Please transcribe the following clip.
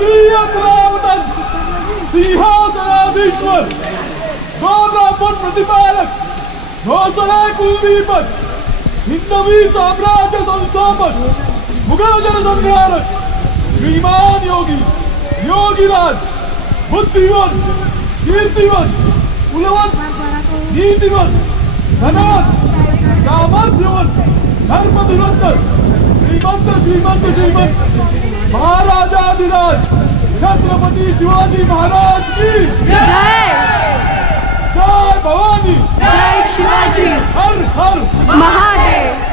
क्षत्रिय कुलावतन सिंहासनाधीश्वर गौरवपूर्ण प्रतिपालक घोषणा कुलदीपक हिंदवी साम्राज्य संस्थापक मुघल जनसंहारक श्रीमान योगी योगीराज बुद्धिवन कीर्तिवन कुलवंत नीतिवन धनवंत सामर्थ्यवन धर्मधुरंधर श्रीमंत महाराजाधिराज छत्रपती शिवाजी महाराज की जय जय भवानी जय शिवाजी हर हर महादेव।